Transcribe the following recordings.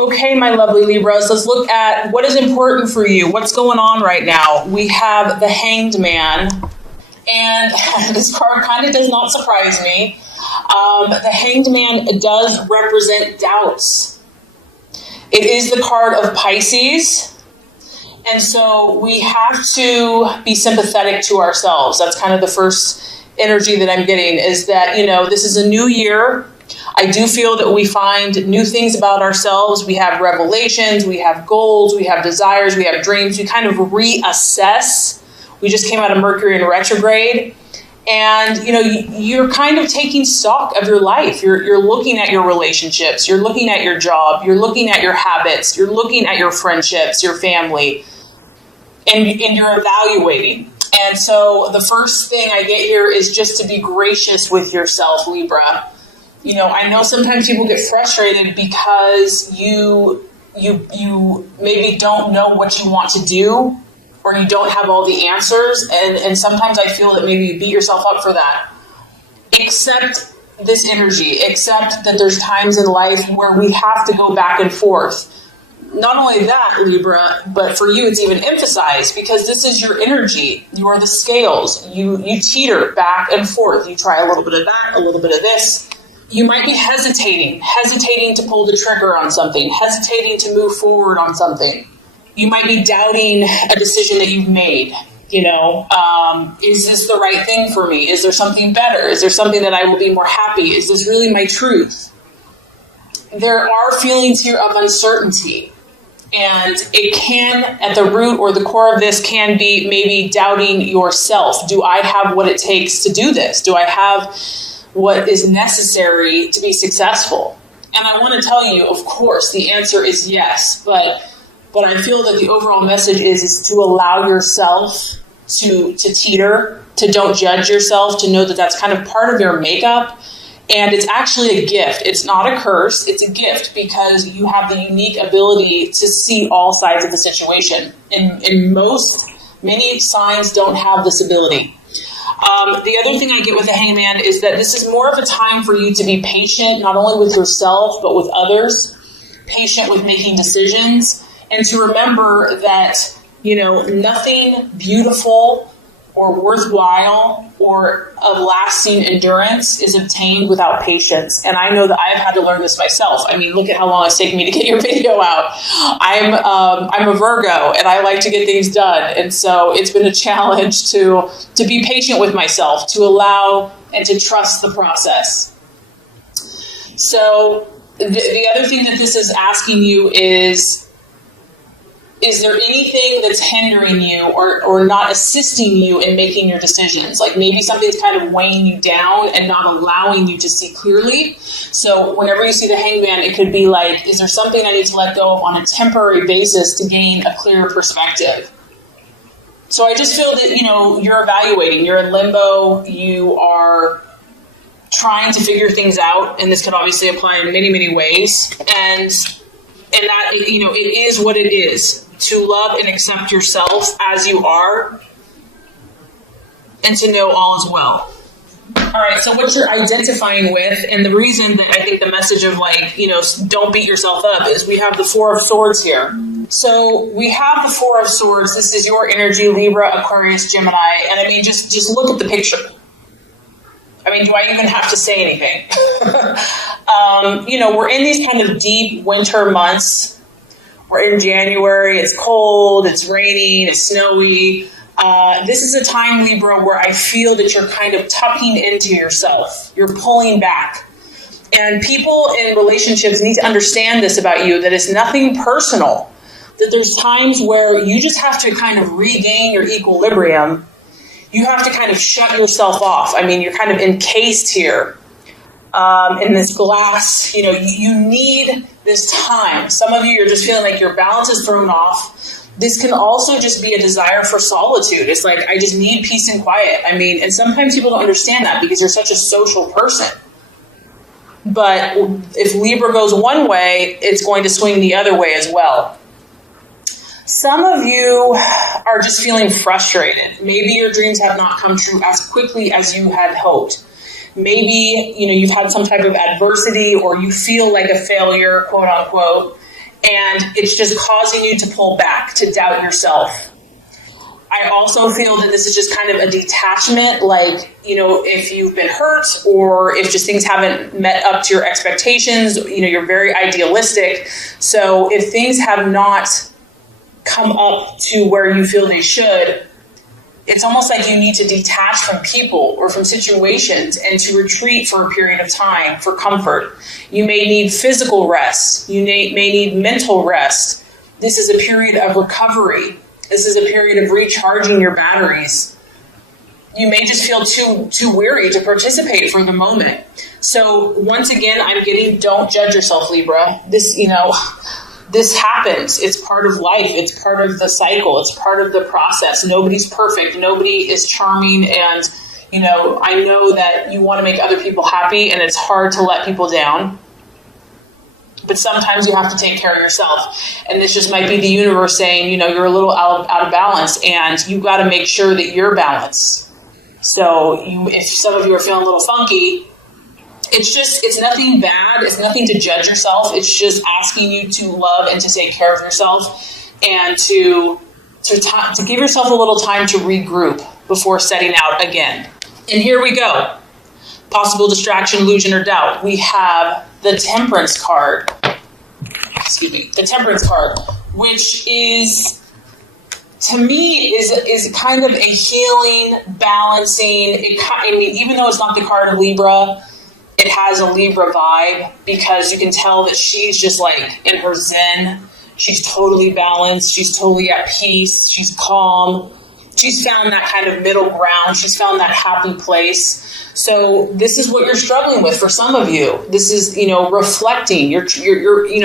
Okay, my lovely Libras, let's look at what is important for you. What's going on right now? We have the Hanged Man, and this card kind of does not surprise me. The Hanged Man does represent doubts. It is the card of Pisces, and so we have to be sympathetic to ourselves. That's kind of the first energy that I'm getting, is that, this is a new year. I do feel that we find new things about ourselves. We have revelations, we have goals, we have desires, we have dreams. We kind of reassess. We just came out of Mercury in retrograde. And, you're kind of taking stock of your life. You're looking at your relationships. You're looking at your job. You're looking at your habits. You're looking at your friendships, your family, and you're evaluating. And so the first thing I get here is just to be gracious with yourself, Libra. I know sometimes people get frustrated because you maybe don't know what you want to do, or you don't have all the answers. And sometimes I feel that maybe you beat yourself up for that. Accept this energy. Accept that there's times in life where we have to go back and forth. Not only that, Libra, but for you it's even emphasized because this is your energy. You are the scales. You teeter back and forth. You try a little bit of that, a little bit of this. You might be hesitating to pull the trigger on something, hesitating to move forward on something. You might be doubting a decision that you've made. Is this the right thing for me? Is there something better? Is there something that I will be more happy? Is this really my truth? There are feelings here of uncertainty. And it can, at the root or the core of this, can be maybe doubting yourself. Do I have what it takes to do this? Do I have what is necessary to be successful? And I want to tell you, of course, the answer is yes. But I feel that the overall message is to allow yourself to teeter, to don't judge yourself, to know that that's kind of part of your makeup. And it's actually a gift. It's not a curse. It's a gift because you have the unique ability to see all sides of the situation. Many signs don't have this ability. The other thing I get with the Hangman is that this is more of a time for you to be patient, not only with yourself, but with others, patient with making decisions, and to remember that, nothing beautiful or worthwhile or of lasting endurance is obtained without patience. And I know that I've had to learn this myself. I mean, look at how long it's taken me to get your video out. I'm a Virgo and I like to get things done. And so it's been a challenge to be patient with myself, to allow and to trust the process. So the other thing that this is asking you is there anything that's hindering you or not assisting you in making your decisions? Like maybe something's kind of weighing you down and not allowing you to see clearly. So whenever you see the Hangman, it could be like, is there something I need to let go of on a temporary basis to gain a clearer perspective? So I just feel that, you're evaluating, you're in limbo, you are trying to figure things out. And this could obviously apply in many, many ways. And that, it is what it is. To love and accept yourself as you are, and to know all is well. All right, so what you're identifying with, and the reason that I think the message of don't beat yourself up is we have the Four of Swords here. So we have the Four of Swords. This is your energy, Libra, Aquarius, Gemini. And I mean, just look at the picture. I mean, do I even have to say anything? We're in these kind of deep winter months. We're in January, it's cold, it's raining, it's snowy. This is a time, Libra, where I feel that you're kind of tucking into yourself. You're pulling back. And people in relationships need to understand this about you, that it's nothing personal. That there's times where you just have to kind of regain your equilibrium. You have to kind of shut yourself off. I mean, you're kind of encased here. In this glass, you need this time. Some of you are just feeling like your balance is thrown off. This can also just be a desire for solitude. It's like, I just need peace and quiet. I mean, and sometimes people don't understand that because you're such a social person. But if Libra goes one way, it's going to swing the other way as well. Some of you are just feeling frustrated. Maybe your dreams have not come true as quickly as you had hoped. Maybe, you've had some type of adversity or you feel like a failure, quote unquote, and it's just causing you to pull back, to doubt yourself. I also feel that this is just kind of a detachment, like, if you've been hurt or if just things haven't met up to your expectations, you're very idealistic. So if things have not come up to where you feel they should, it's almost like you need to detach from people or from situations and to retreat for a period of time for comfort. You may need physical rest. You may need mental rest. This is a period of recovery. This is a period of recharging your batteries. You may just feel too weary to participate for the moment. So once again, I'm getting, don't judge yourself, Libra. This happens. It's part of life. It's part of the cycle. It's part of the process. Nobody's perfect. Nobody is charming. And, I know that you want to make other people happy, and it's hard to let people down. But sometimes you have to take care of yourself. And this just might be the universe saying, you're a little out of balance, and you've got to make sure that you're balanced. So if some of you are feeling a little funky, it's nothing bad. It's nothing to judge yourself. It's just asking you to love and to take care of yourself, and to give yourself a little time to regroup before setting out again. And here we go. Possible distraction, illusion, or doubt. We have the Temperance card. The Temperance card, which is, to me, is kind of a healing, balancing. Even though it's not the card of Libra, it has a Libra vibe, because you can tell that she's just like in her zen. She's totally balanced. She's totally at peace. She's calm. She's found that kind of middle ground. She's found that happy place. So this is what you're struggling with for some of you. This is, reflecting. You're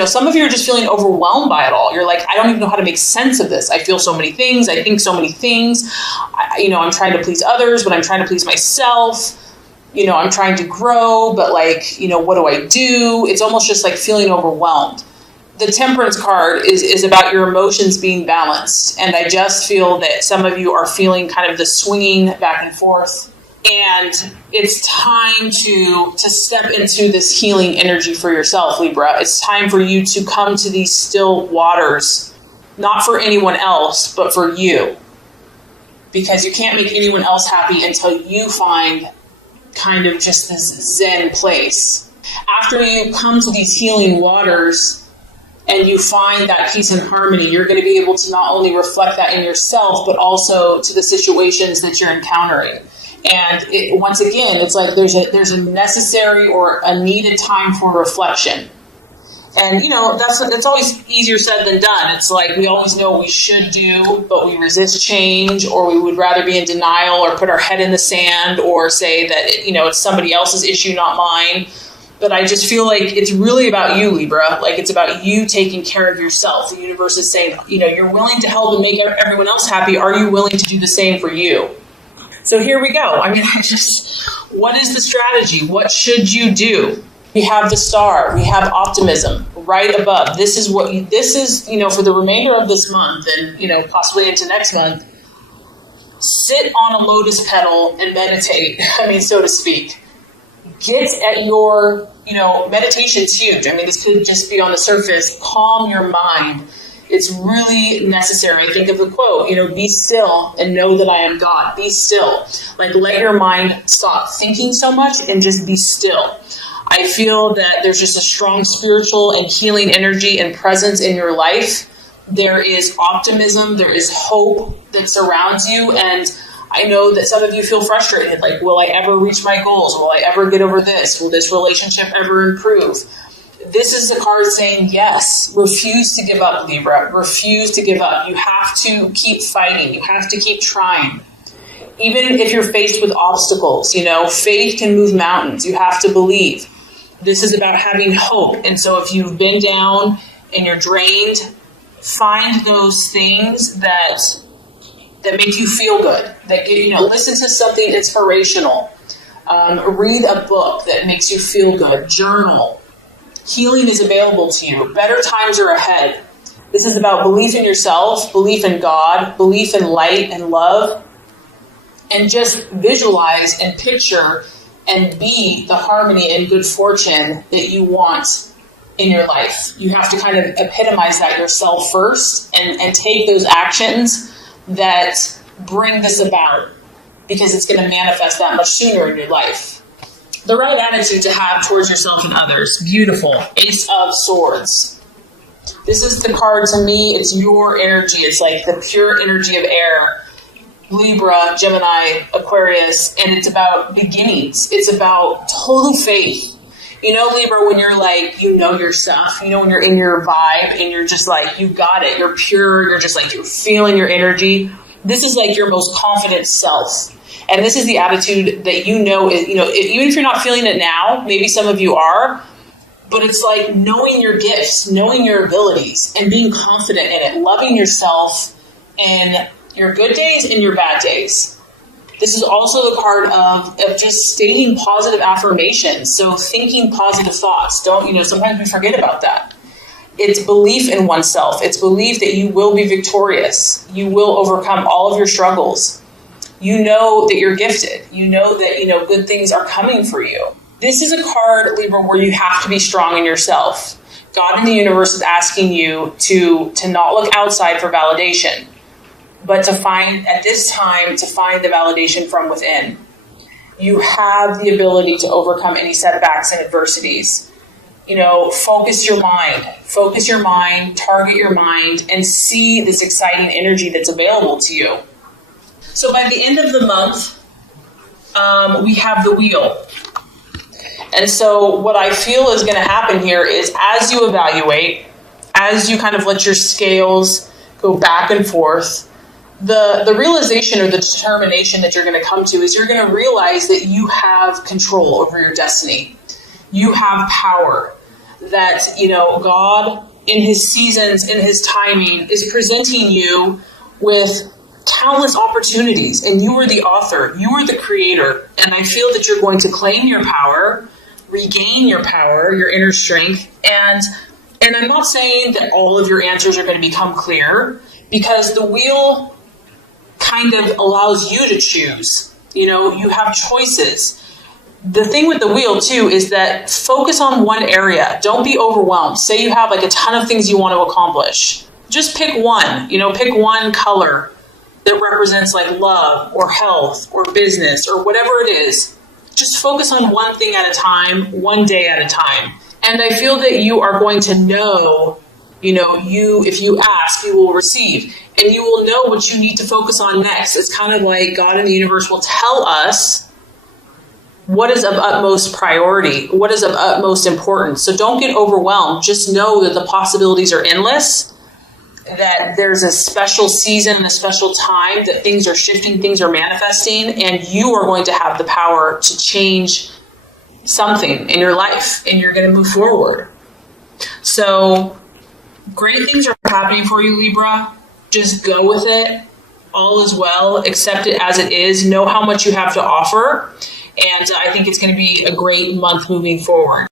some of you are just feeling overwhelmed by it all. You're like, I don't even know how to make sense of this. I feel so many things. I think so many things. I'm trying to please others, but I'm trying to please myself. I'm trying to grow, but what do I do? It's almost just like feeling overwhelmed. The Temperance card is about your emotions being balanced. And I just feel that some of you are feeling kind of the swinging back and forth. And it's time to step into this healing energy for yourself, Libra. It's time for you to come to these still waters, not for anyone else, but for you. Because you can't make anyone else happy until you find kind of just this zen place. After you come to these healing waters and you find that peace and harmony, you're going to be able to not only reflect that in yourself, but also to the situations that you're encountering. And once again, it's like there's a necessary or a needed time for reflection. And, that's always easier said than done. It's like we always know what we should do, but we resist change, or we would rather be in denial or put our head in the sand or say that, it's somebody else's issue, not mine. But I just feel like it's really about you, Libra. Like, it's about you taking care of yourself. The universe is saying, you're willing to help and make everyone else happy. Are you willing to do the same for you? So here we go. What is the strategy? What should you do? We have the Star. We have optimism right above. This is for the remainder of this month and, possibly into next month. Sit on a lotus petal and meditate, so to speak. Get at your, meditation's huge. This could just be on the surface. Calm your mind. It's really necessary. I think of the quote, be still and know that I am God. Be still. Let your mind stop thinking so much and just be still. I feel that there's just a strong spiritual and healing energy and presence in your life. There is optimism. There is hope that surrounds you. And I know that some of you feel frustrated. Will I ever reach my goals? Will I ever get over this? Will this relationship ever improve? This is a card saying yes. Refuse to give up, Libra. Refuse to give up. You have to keep fighting. You have to keep trying. Even if you're faced with obstacles, faith can move mountains. You have to believe. This is about having hope. And so if you've been down and you're drained, find those things that make you feel good. That listen to something inspirational. Read a book that makes you feel good. Journal. Healing is available to you. Better times are ahead. This is about belief in yourself, belief in God, belief in light and love, and just visualize and picture and be the harmony and good fortune that you want in your life. You have to kind of epitomize that yourself first and take those actions that bring this about, because it's going to manifest that much sooner in your life. The right attitude to have towards yourself and others. Beautiful. Ace of Swords. This is the card, to me, it's your energy. It's like the pure energy of air. Libra, Gemini, Aquarius, and it's about beginnings. It's about total faith. You know, Libra, when you're like, you know your stuff, you know, when you're in your vibe and you're just like, you got it, you're pure, you're just like, you're feeling your energy. This is like your most confident self. And this is the attitude that you know, even if you're not feeling it now, maybe some of you are, but it's like knowing your gifts, knowing your abilities, and being confident in it, loving yourself in your good days and your bad days. This is also the card of just stating positive affirmations. So thinking positive thoughts. Sometimes we forget about that. It's belief in oneself. It's belief that you will be victorious. You will overcome all of your struggles. You know that you're gifted. You know that, good things are coming for you. This is a card, Libra, where you have to be strong in yourself. God in the universe is asking you to not look outside for validation, but to find the validation from within. You have the ability to overcome any setbacks and adversities. Focus your mind, target your mind, and see this exciting energy that's available to you. So by the end of the month, we have the wheel. And so what I feel is going to happen here is, as you evaluate, as you kind of let your scales go back and forth, the realization or the determination that you're going to come to is you're going to realize that you have control over your destiny. You have power. That, God in his seasons, in his timing, is presenting you with countless opportunities, and you are the author, you are the creator. And I feel that you're going to claim your power, regain your power, your inner strength. And I'm not saying that all of your answers are going to become clear, because the wheel kind of allows you to choose. You have choices. The thing with the wheel too is that focus on one area. Don't be overwhelmed. Say you have like a ton of things you want to accomplish. Just pick one, pick one color that represents like love or health or business or whatever it is. Just focus on one thing at a time, one day at a time. And I feel that you are going to know, if you ask, you will receive. And you will know what you need to focus on next. It's kind of like God in the universe will tell us what is of utmost priority, what is of utmost importance. So don't get overwhelmed. Just know that the possibilities are endless, that there's a special season and a special time that things are shifting, things are manifesting, and you are going to have the power to change something in your life, and you're going to move forward. So great things are happening for you, Libra. Just go with it. All is well. Accept it as it is. Know how much you have to offer. And I think it's going to be a great month moving forward.